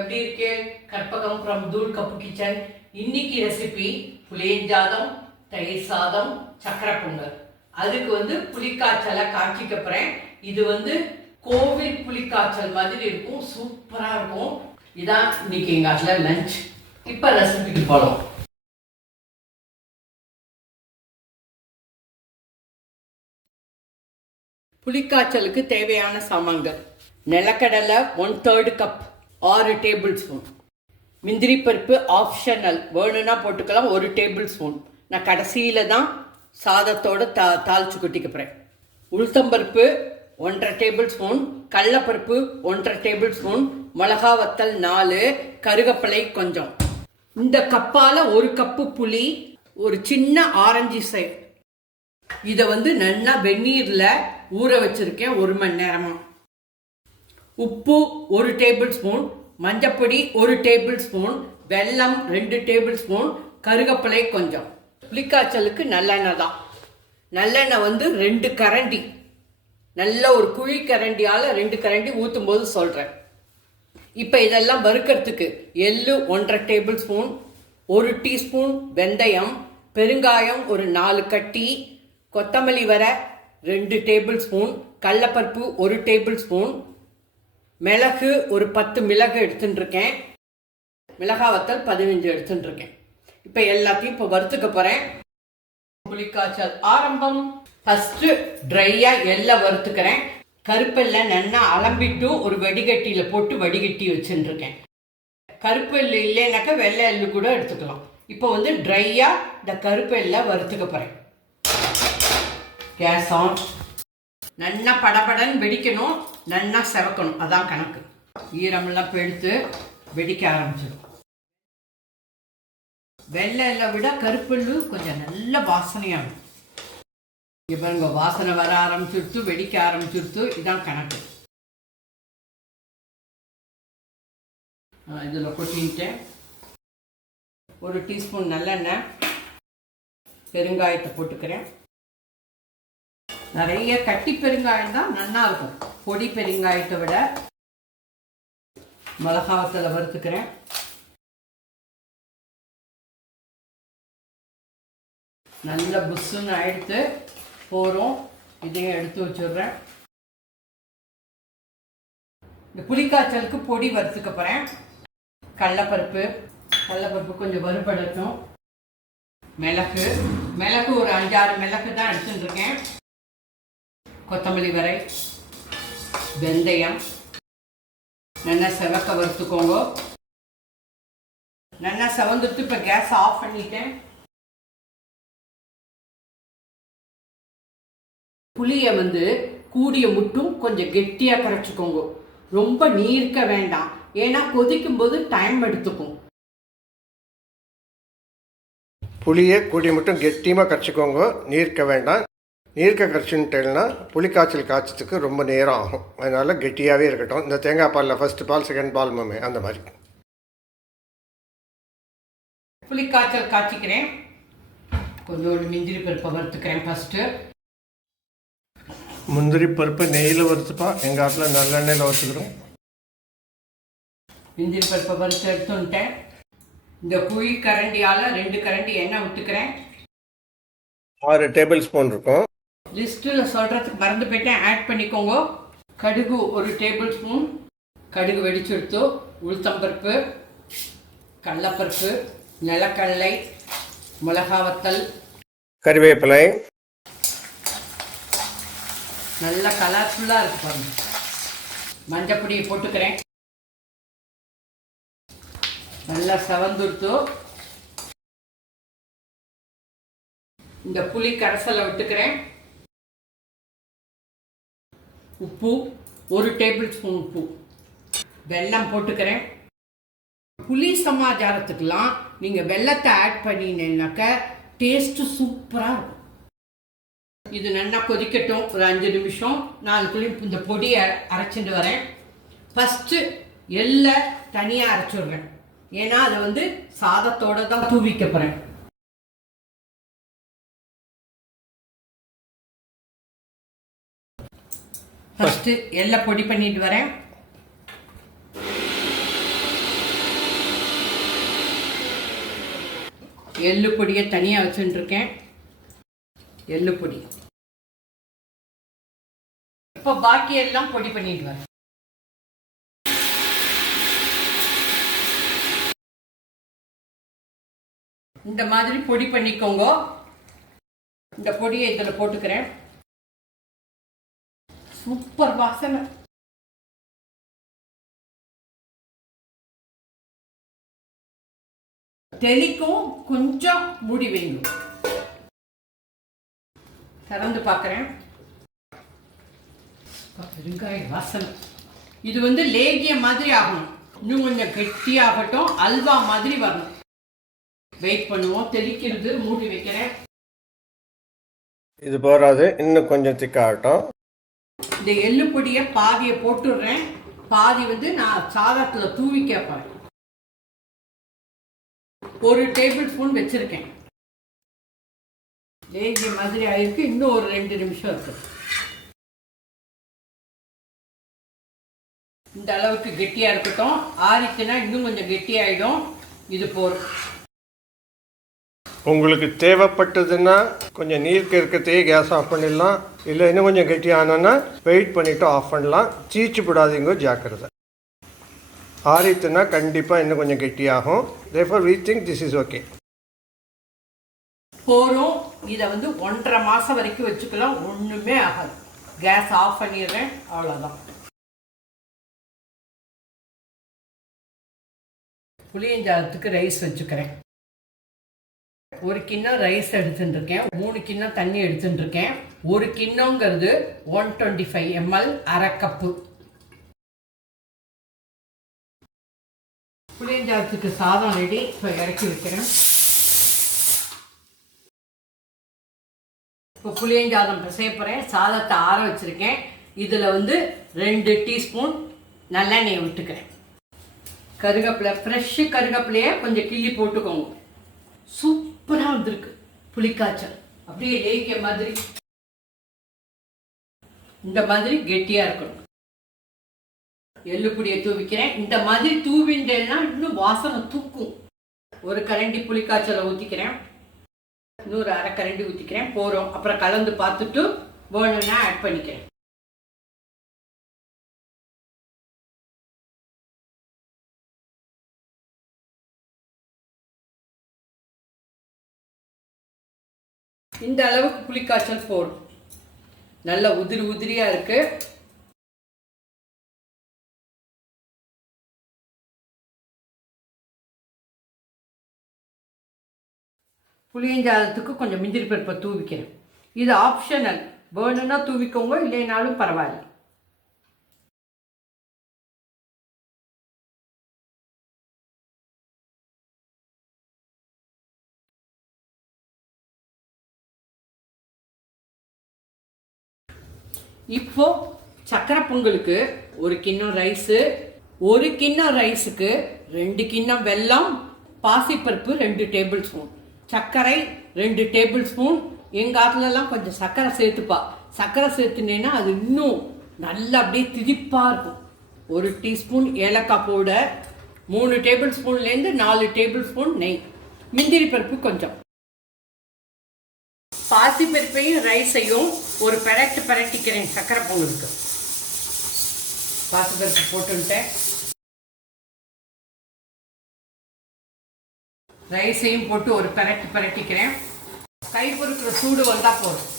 எப்படி இருக்கு? Karpagam from Thool cup kitchen இன்னைக்கு ரெசிபி புளியஞ்சாதம் தயிர் சாதம் சக்கரை பொங்கல். அதுக்கு வந்து புளிக்காய்ச்சலை காய்ச்சிக்க போறேன். இது வந்து கோவில் புளிக்காய்ச்சல் மாதிரி இருக்கும் சூப்பரா இருக்கும். இதான் இன்னைக்கு எங்க அதுல லஞ்ச் இப்ப ரெசிபிக்கு போகலாம் புளிக்காய்ச்சலுக்கு தேவையான சாமான்கள். நிலக்கடலை ஒன் தேர்டு கப் ஆறு டேபிள் ஸ்பூன் முந்திரி பருப்பு ஆப்ஷனல் வேணும்னா போட்டுக்கலாம் ஒரு டேபிள் ஸ்பூன் நான் கடைசியில் தான் சாதத்தோட தா தாளிச்சு கொட்டிக்க போகிறேன் உளுத்தம்பருப்பு ஒன்றரை டேபிள் ஸ்பூன் கடலப்பருப்பு ஒன்றரை டேபிள் ஸ்பூன் மிளகா வத்தல் நாலு. கருகப்பிலை கொஞ்சம். இந்த கப்பால் ஒரு கப்பு புளி ஒரு சின்ன ஆரஞ்சு சை இதை வந்து நல்லா வெந்நீரில் ஊற வச்சுருக்கேன் ஒரு மணி நேரமாக உப்பு ஒரு டேபிள் ஸ்பூன் மஞ்சப்பொடி ஒரு டேபிள் ஸ்பூன் வெல்லம் ரெண்டு டேபிள் ஸ்பூன் கருகப்பிலை கொஞ்சம். புளிக்காய்ச்சலுக்கு நல்லெண்ணெய் தான். நல்லெண்ணெய் வந்து ரெண்டு கரண்டி. நல்ல ஒரு குழி கரண்டியால் ரெண்டு கரண்டி ஊற்றும் போது சொல்கிறேன் இப்போ இதெல்லாம் வறுக்கிறதுக்கு எள்ளு ஒன்றரை டேபிள் ஸ்பூன் ஒரு டீஸ்பூன் வெந்தயம் பெருங்காயம் ஒரு நாலு கட்டி கொத்தமல்லி வர ரெண்டு டேபிள் ஸ்பூன் கடலப்பருப்பு ஒரு டேபிள் ஸ்பூன் மிளகு ஒரு பத்து மிளகு எடுத்துட்டுருக்கேன். மிளகா வத்தல் பதினஞ்சு எடுத்துட்டுருக்கேன். இப்போ எல்லாத்தையும் இப்போ வறுத்துக்க போகிறேன் புளிக்காய்ச்சல் ஆரம்பம். ஃபஸ்ட்டு ட்ரையாக எல்லாம் வறுத்துக்கிறேன். கருப்பெல்ல நல்லா அலம்பிட்டு ஒரு வடிகட்டியில் போட்டு வடிகட்டி வச்சுட்டு இருக்கேன் கருப்பு எள்ளு இல்லைனாக்கா வெள்ளை எள்ளு கூட எடுத்துக்கலாம். இப்போ வந்து ட்ரையாக இந்த கருப்பு எல்லை வறுத்துக்க போகிறேன் கேஸ் ஆன் நல்லா படபடன்னு வெடிக்கணும். நல்லா செவக்கணும். அதான் கணக்கு. ஈரமெல்லாம் பெழுத்து வெடிக்க ஆரம்பிச்சிடும் வெள்ளை விட கருப்புள்ளு கொஞ்சம் நல்ல வாசனையாகும். இப்போ வாசனை வர ஆரம்பிச்சிருத்து வெடிக்க ஆரம்பிச்சிருத்து இதான் கணக்கு. இதில் கொட்டின்ட்டேன் ஒரு டீஸ்பூன் நல்லெண்ணெய் பெருங்காயத்தை போட்டுக்கிறேன். நிறைய கட்டி பெருங்காயம் தான் நல்லா இருக்கும். பொடி பெருங்காயத்தை விட மிளகாவத்தில் வறுத்துக்கிறேன். நல்ல புஷ்ஷுன்னு ஆயிடுத்து போகிறோம் இதையும் எடுத்து வச்சிடுறேன். இந்த புளிக்காய்ச்சலுக்கு பொடி வறுத்துக்க போகிறேன் கடலப்பருப்பு கடலப்பருப்பு கொஞ்சம் வறுபடட்டும். மிளகு மிளகு ஒரு அஞ்சாறு மிளகு தான் எடுத்துட்டுருக்கேன் கொத்தமல்லி வரை வெந்தயம். நல்லா செவக்க வறுத்துக்கோங்க. நல்லா செவந்துட்டு இப்போ கேஸ் ஆஃப் பண்ணிட்டேன். புளியை வந்து கூடிய முட்டும் கொஞ்சம் கெட்டியாக கரைச்சிக்கோங்க. ரொம்ப நீர்க்க வேண்டாம். ஏன்னா கொதிக்கும் போது டைம் எடுத்துக்கும். புளியை கூடிய மட்டும் கெட்டியமாக கரைச்சிக்கோங்க. நீர்க்க வேண்டாம். நீர்க்க கரைச்சுன்ட்டேன்னா புளிக்காய்ச்சல் காய்ச்சதுக்கு ரொம்ப நேரம் ஆகும். அதனால் கெட்டியாகவே இருக்கட்டும். இந்த தேங்காய் பாலில் ஃபஸ்ட்டு பால் செகண்ட் பால் மாமே அந்த மாதிரி. புளிக்காய்ச்சல் காய்ச்சிக்கிறேன். கொஞ்சோண்டு மிந்திரி பருப்பை வறுத்துக்கிறேன் ஃபஸ்ட்டு முந்திரி பருப்பு நெய்யில் வறுத்துப்பா. எங்கள் ஆட்டில் நல்லெண்ணெயில் வறுத்துக்கிறோம். மிந்திரி பருப்பை வறுத்து எடுத்துன்ட்டேன் இந்த குழி கரண்டியால் ரெண்டு கரண்டி எண்ணெய் விட்டுக்கிறேன். ஆறு டேபிள் ஸ்பூன் இருக்கும். லிஸ்ட்டில் சொல்கிறதுக்கு மறந்து போயிட்டேன். ஆட் பண்ணிக்கோங்க. கடுகு ஒரு டேபிள் ஸ்பூன் கடுகு வெடிச்செடுத்து. உளுத்தம்பருப்பு. கடலப்பருப்பு. நிலக்கடலை. மிளகா வத்தல் கறிவேப்பிலை. நல்ல கலர்ஃபுல்லாக இருக்கு பாருங்க. மஞ்சப்பொடியை போட்டுக்கிறேன். நல்லா செவந்துடுத்து. இந்த புளி கரைசலை விட்டுக்கிறேன். உப்பு ஒரு டேபிள் ஸ்பூன் உப்பு. வெல்லம் போட்டுக்கிறேன். புளி சமாச்சாரத்துக்கெல்லாம் நீங்கள் வெல்லத்தை ஆட் பண்ணினேன்னாக்க டேஸ்ட்டு சூப்பராக இருக்கும். இது நல்லா கொதிக்கட்டும். ஒரு அஞ்சு நிமிஷம். நாலுக்குள்ளேயும் இந்த பொடியை அரைச்சிட்டு வரேன். ஃபஸ்ட்டு எள்ளை தனியாக அரைச்சிடுறேன். ஏன்னா அதை வந்து சாதத்தோட தான் தூவிக்க போகிறேன் ஃபஸ்ட்டு எல்லாம் பொடி பண்ணிட்டு வரேன். எள்ளு பொடியை தனியாக வச்சுட்டுருக்கேன். எள்ளு பொடி. இப்போ பாக்கி எல்லாம் பொடி பண்ணிட்டு வரேன். இந்த மாதிரி பொடி பண்ணிக்கோங்க. இந்த பொடியை இதில் போட்டுக்கிறேன். சூப்பர் வாசனை. தெளிக்கும் கொஞ்சம் மூடி வைங்க. திறந்து பார்க்குறேன். பெருங்காய வாசனை. இது வந்து லேகியம் மாதிரி ஆகணும். இன்னும் கொஞ்சம் கெட்டியாகட்டும் அல்வா மாதிரி வரணும். வெயிட் பண்ணுவோம். தெளிக்கிறது மூடி வைக்கிறேன். இது போகாது. இன்னும் கொஞ்சம் திக்காகட்டும் இந்த எள்ளு பொடியை பாதியை போட்டுடுறேன். பாதி வந்து நான் சாதத்தில் தூவி கேட்பேன் ஒரு டேபிள் ஸ்பூன் வச்சிருக்கேன். லேஜி மாதிரி ஆயிருக்கு. இன்னும் ஒரு ரெண்டு நிமிஷம் இருக்கு. இந்த அளவுக்கு கெட்டியா இருக்கட்டும். ஆறிச்சுன்னா இன்னும் கொஞ்சம் கெட்டியாயிடும். இது போதும். உங்களுக்கு தேவைப்பட்டதுன்னா கொஞ்சம் நீர் கற்கத்தையே கேஸ் ஆஃப் பண்ணிடலாம். இல்லை இன்னும் கொஞ்சம் கெட்டியானோன்னா வெயிட் பண்ணிவிட்டு ஆஃப் பண்ணலாம். சீச்சு போடாதீங்க ஜாக்கிரதை. ஆறித்துனா கண்டிப்பாக இன்னும் கொஞ்சம் கெட்டியாகும். Therefore we think this is okay போரும் இதை வந்து ஒன்றரை மாதம் வரைக்கும் வச்சுக்கலாம். ஒன்றுமே ஆகாது. கேஸ் ஆஃப் பண்ணிடுறேன். அவ்வளோதான் புளியஞ்சாதத்துக்கு ரைஸ் வச்சுக்கிறேன். ஒரு கிண்ணம் ரைஸ் எடுத்துட்டுருக்கேன். மூணு கிண்ணம் தண்ணி எடுத்துட்டுருக்கேன். ஒரு கிண்ணங்கிறது ஒன் டுவெண்ட்டி ஃபைவ் எம்எல் அரை கப்பு புளியஞ்சாதத்துக்கு சாதம் ரெடி இப்போ இறக்கி வைக்கிறேன். இப்போ புளியஞ்சாதம் பிசைய போகிறேன் சாதத்தை ஆற வச்சுருக்கேன். இதில் வந்து ரெண்டு டீஸ்பூன் நல்லெண்ணெயை விட்டுக்கிறேன். கருவேப்பிலை ஃப்ரெஷ்ஷு கருகப்பிலையே கொஞ்சம் கிள்ளி போட்டுக்கோங்க. சூப்பராக வந்திருக்கு புளிக்காய்ச்சல் அப்படியே லேக்கிய மாதிரி. இந்த மாதிரி கெட்டியாக இருக்கணும். எள்ளுபொடியை தூவிக்கிறேன். இந்த மாதிரி தூவிண்டேன்னா இன்னும் வாசனை தூக்கும். ஒரு கரண்டி புளிக்காய்ச்சலை ஊற்றிக்கிறேன் இன்னொரு அரை கரண்டி ஊற்றிக்கிறேன் போகிறோம் அப்புறம் கலந்து பார்த்துட்டு வேணும்னா ஆட் பண்ணிக்கிறேன். இந்த அளவுக்கு புளிக்காய்ச்சல் போடும் நல்ல உதிரி உதிரியாக இருக்கு. புளியஞ்சாதத்துக்கு கொஞ்சம் மிந்திரி பருப்பை தூவிக்கிறேன். இது ஆப்ஷனல் வேணும்னா தூவிக்கோங்க இல்லைனாலும் பரவாயில்ல. இப்போ சக்கரை பொங்கலுக்கு ஒரு கிண்ணம் ரைஸு ஒரு கிண்ணம் ரைஸுக்கு ரெண்டு கிண்ணம் வெல்லம் பாசிப்பருப்பு ரெண்டு டேபிள் ஸ்பூன். சர்க்கரை ரெண்டு டேபிள் ஸ்பூன். எங்கள் ஆற்றுலலாம் கொஞ்சம் சர்க்கரை சேர்த்துப்பா. சர்க்கரை சேர்த்துனேன்னா அது இன்னும் நல்லா அப்படியே திதிப்பாக இருக்கும். ஒரு டீஸ்பூன் ஏலக்காய் பவுடர் மூணு டேபிள் ஸ்பூன்லேருந்து நாலு டேபிள் ஸ்பூன் நெய். முந்திரி பருப்பு கொஞ்சம். பாசிப்பருப்பையும் ரைஸையும் ஒரு பெரட்டு பெரட்டிக்கிறேன். சக்கரை பொங்கலுக்கு பாசிப்பருப்பு போட்டுட்டேன் ரைஸையும் போட்டு ஒரு பெரட்டு பெரட்டிக்கிறேன். கை பொறுக்கிற சூடு வந்தா போதும்.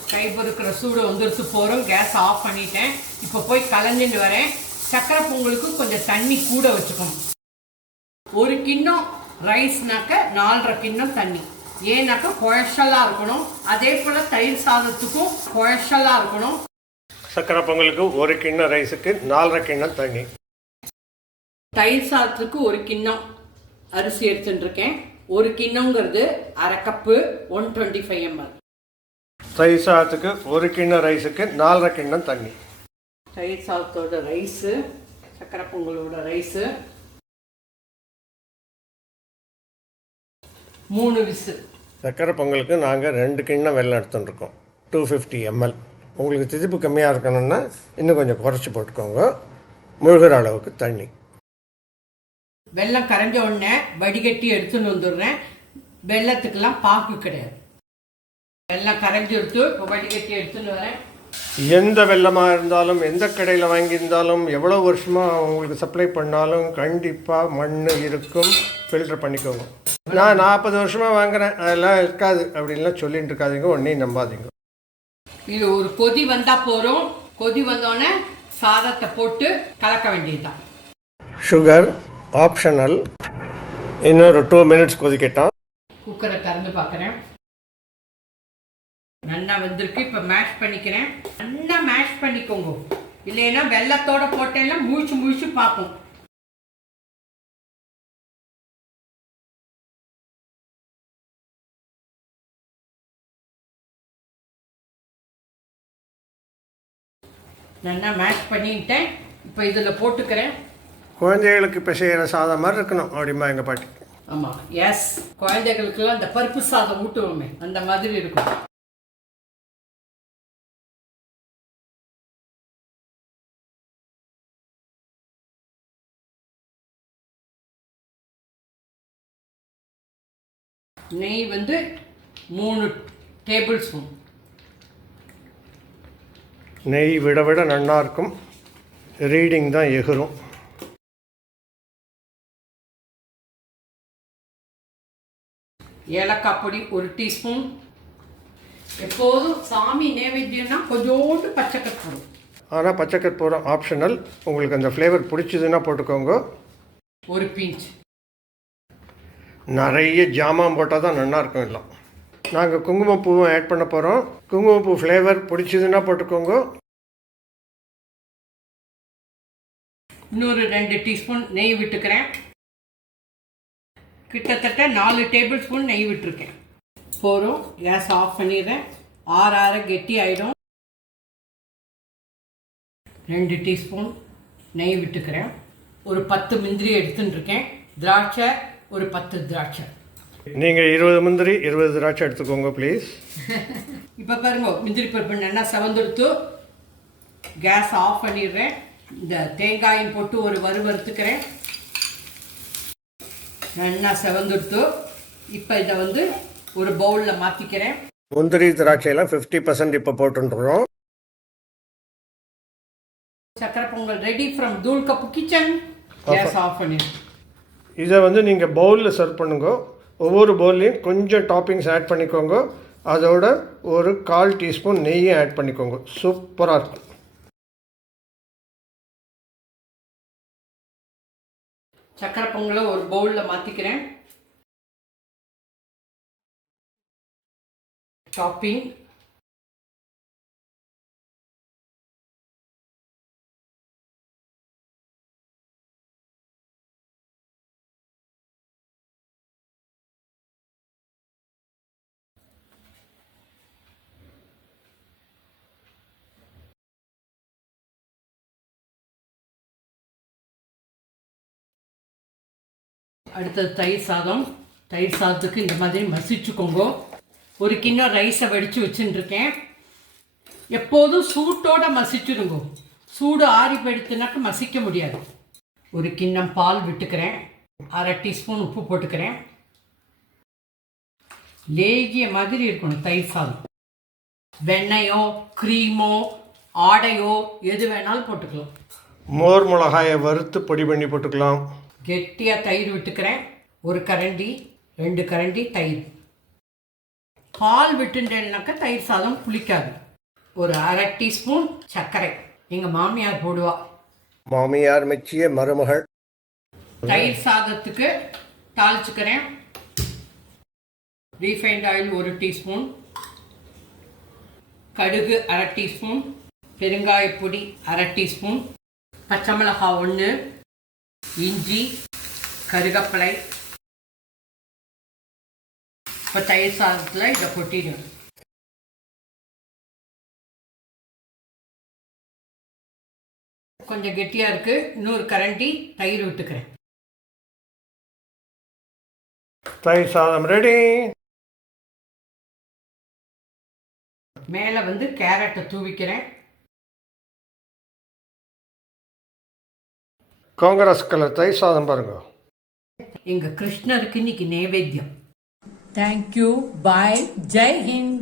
கை பொறுக்கிற சூடு வந்துருச்சு போகிறோம் கேஸ் ஆஃப் பண்ணிட்டேன். இப்போ போய் கலந்துட்டு வரேன். சக்கரை பொங்கலுக்கு கொஞ்சம் தண்ணி கூட வச்சுக்கணும். ஒரு கிண்ணம் ரைஸ்னாக்க நாலரை கிண்ணம் தண்ணி. ஏன்னாக்கா குழச்சலாக இருக்கணும். அதே போல் தயிர் சாதத்துக்கும் குழச்சலாக இருக்கணும். சக்கரை பொங்கலுக்கு ஒரு கிண்ணம் ரைஸுக்கு நாலரை கிண்ணம் தண்ணி. தயிர் சாதத்துக்கு ஒரு கிண்ணம் அரிசி எடுத்துட்டு இருக்கேன் ஒரு கிண்ணங்கிறது அரை cup one twenty five ML தயிர் சாதத்துக்கு ஒரு கிண்ணம் ரைஸுக்கு நாலரை கிண்ணம் தண்ணி. தயிர் சாதத்தோட ரைஸு சக்கரை பொங்கலோட ரைஸு மூணு விசில் சக்கரை பொங்கலுக்கு நாங்கள் ரெண்டு கிண்ணம் வெல்லம் எடுத்துட்டுருக்கோம். டூ ஃபிஃப்டி எம்எல் உங்களுக்கு திதிப்பு கம்மியாக இருக்கணும்னா இன்னும் கொஞ்சம் குறைச்சி போட்டுக்கோங்க. முழுகிற அளவுக்கு தண்ணி. வெல்லம் கரைஞ்ச உடனே வடிகட்டி எடுத்துன்னு வந்துடுறேன். வெள்ளத்துக்கெல்லாம் பாக்கு கிடையாது. வெல்லம் கரைஞ்சி எடுத்து இப்போ வடிகட்டி எடுத்துன்னு வரேன். எந்த வெள்ளமாக இருந்தாலும் எந்த கடையில் வாங்கியிருந்தாலும் எவ்வளோ வருஷமாக உங்களுக்கு சப்ளை பண்ணாலும் கண்டிப்பாக மண் இருக்கும். ஃபில்டர் பண்ணிக்கோங்க. நான் நாற்பது வருஷமாக வாங்குறேன். அதெல்லாம் இருக்காது. அப்படின்லாம் சொல்லிட்டு இருக்காதீங்க. ஒன்றையும் நம்பாதீங்க. இது ஒரு கொதி வந்தா போறோம் கொதி வந்தோடனே சாதத்தை போட்டு கலக்க வேண்டியதுதான். சுகர் ஆப்ஷனல் இன்னொரு டூ மினிட்ஸ் கொதிக்கட்டும். குக்கரை திறந்து பார்க்குறேன். நல்லா வந்திருக்கு. இப்போ மேஷ் பண்ணிக்கிறேன். நல்லா மேஷ் பண்ணிக்கோங்க. இல்லைன்னா வெள்ளத்தோட போட்டேன்னா முழிச்சு முழிச்சு பார்ப்போம். நல்லா மேஷ் பண்ணிட்டேன். இப்போ இதில் போட்டுக்கிறேன். குழந்தைகளுக்கு இப்போ செய்கிற சாதம் மாதிரி இருக்கணும் அப்படிமா எங்கள் பாட்டி. ஆமாம் எஸ் குழந்தைகளுக்கெல்லாம் இந்த பருப்பு சாதம் ஊட்டுவோமே அந்த மாதிரி இருக்கும். நெய் வந்து மூணு டேபிள் ஸ்பூன் நெய் விட விட நன்னா இருக்கும். ரீடிங் தான் எகுரும். ஏலக்காய் பொடி ஒரு டீஸ்பூன். எப்போதும் சாமி நைவேத்தியம்னா கொஞ்சோண்டு பச்சை கற்பூரம் ஆனால் பச்சை கற்பூரம் ஆப்ஷனல் உங்களுக்கு அந்த ஃப்ளேவர் பிடிச்சதுன்னா போட்டுக்கோங்க. ஒரு பீஞ்ச். நிறைய ஜாமான் போட்டால் தான் நல்லா இருக்கும் எல்லாம். நாங்கள் குங்குமப்பூவும் ஆட் பண்ண போகிறோம் குங்குமப்பூ ஃப்ளேவர் பிடிச்சதுன்னா போட்டுக்கோங்க. இன்னொரு ரெண்டு டீஸ்பூன் நெய் விட்டுக்கிறேன். கிட்டத்தட்ட நாலு டேபிள் ஸ்பூன் நெய் விட்டுருக்கேன். போதும். கேஸ் ஆஃப் பண்ணிடுறேன். ஆற ஆற கெட்டி ஆகிடும் ரெண்டு டீஸ்பூன் நெய் விட்டுக்கிறேன். ஒரு பத்து முந்திரி எடுத்துன்னு இருக்கேன். திராட்சை ஒரு பத்து திராட்சை. நீங்கள் இருபது முந்திரி இருபது திராட்சை எடுத்துக்கோங்க ப்ளீஸ் இப்போ பாருங்க முந்திரி பருப்பு நல்லா செவந்தெடுத்து கேஸ் ஆஃப் பண்ணிடுறேன். இந்த தேங்காயும் போட்டு ஒரு வறு வறுத்துக்கிறேன் நல்லா செவந்தெடுத்து இப்போ இதை வந்து ஒரு பவுலில் மாற்றிக்கிறேன் முந்திரி திராட்சையெல்லாம் ஃபிஃப்டி பர்சன்ட் இப்போ போட்டுன்றோம். சக்கரை pongal ready from Thool cup kitchen gas off பண்ணிடு இதை வந்து நீங்கள் பவுலில் சர்வ் பண்ணுங்க. ஒவ்வொரு பவுல்லையும் கொஞ்சம் டாப்பிங்ஸ் ஆட் பண்ணிக்கோங்க. அதோட ஒரு கால் டீஸ்பூன் நெய்யும் ஆட் பண்ணிக்கோங்க. சூப்பராக இருக்கும். சக்கரை பொங்கலை ஒரு பவுலில் மாற்றிக்கிறேன் டாப்பிங் அடுத்தது தயிர் சாதம். தயிர் சாதத்துக்கு இந்த மாதிரி மசிச்சுக்கோங்க. ஒரு கிண்ணம் ரைஸை வடித்து வச்சுட்டுருக்கேன் எப்போதும் சூட்டோட மசிச்சுடுங்க. சூடு ஆறி போயிடுத்துனாக்க மசிக்க முடியாது. ஒரு கிண்ணம் பால் விட்டுக்கிறேன். அரை டீஸ்பூன் உப்பு போட்டுக்கிறேன். லேகிய மாதிரி இருக்கணும் தயிர் சாதம். வெண்ணெயோ க்ரீமோ ஆடையோ எது வேணாலும் போட்டுக்கலாம். மோர் மிளகாயை வறுத்து பொடி பண்ணி போட்டுக்கலாம். கெட்டியாக தயிர் விட்டுக்கிறேன். ஒரு கரண்டி ரெண்டு கரண்டி தயிர். பால் விட்டுட்டேன்னாக்கா தயிர் சாதம் புளிக்காது. ஒரு அரை டீஸ்பூன் சர்க்கரை. எங்கள் மாமியார் போடுவா. மாமியார் மெச்சிய மருமகள். தயிர் சாதத்துக்கு தாளிச்சுக்கிறேன். ரீஃபைண்ட் ஆயில் ஒரு டீஸ்பூன். கடுகு அரை டீஸ்பூன். பெருங்காயப்பொடி அரை டீஸ்பூன். பச்சை மிளகாய் ஒன்று இஞ்சி கருகப்பிலை இப்போ தயிர் சாதத்தில் இதை கொட்டிடும் கொஞ்சம் கெட்டியாக இருக்குது இன்னொரு கரண்டி தயிர் விட்டுக்கிறேன். தயிர் சாதம் ரெடி மேலே வந்து கேரட்டை தூவிக்கிறேன். காங்கிரஸ் கலர் தயிர் சாதம் பாருங்க. எங்க கிருஷ்ணருக்கு இன்னைக்கு நைவேத்தியம். Thank you bye Jai Hind